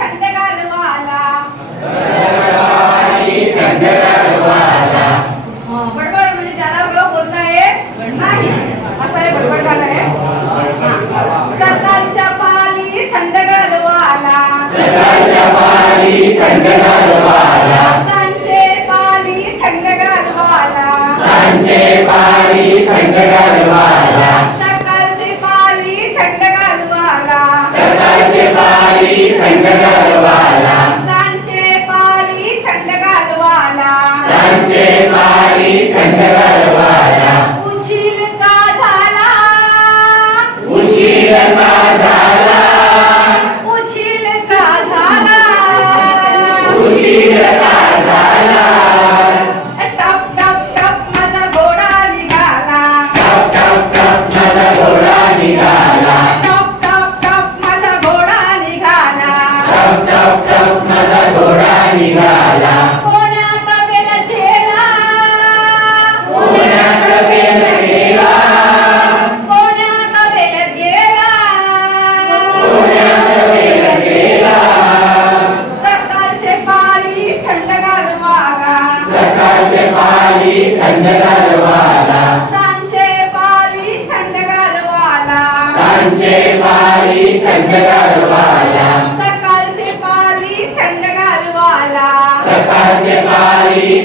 கண்ட Amen. माझा घोडा निघाला थंडगार वाला सांचे पाली थंडगार वाला सांचे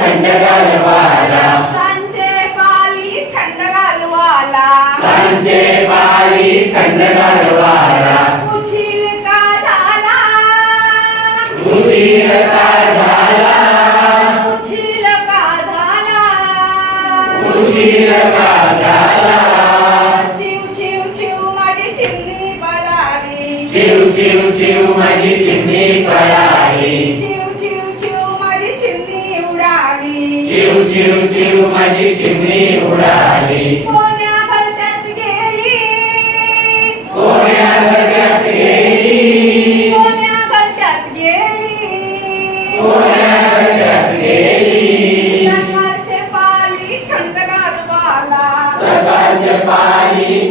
थंड घालवाला सांजे बाली थंड घालवाला सांजे बाली थंड घालवाला उशीर का झाला? उशीर का झाला? उशीर का झाला? उशीर चिव चिव चिव माझी चिमणी पळाली जीव जीव जीव माझी चिमणी उडाली. कोण्या घरट्यात पाली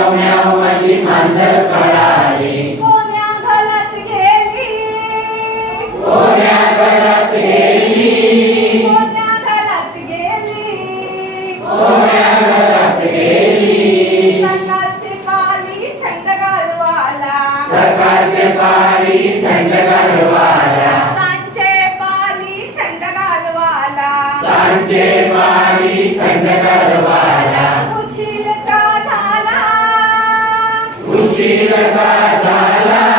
उशीर का झाला.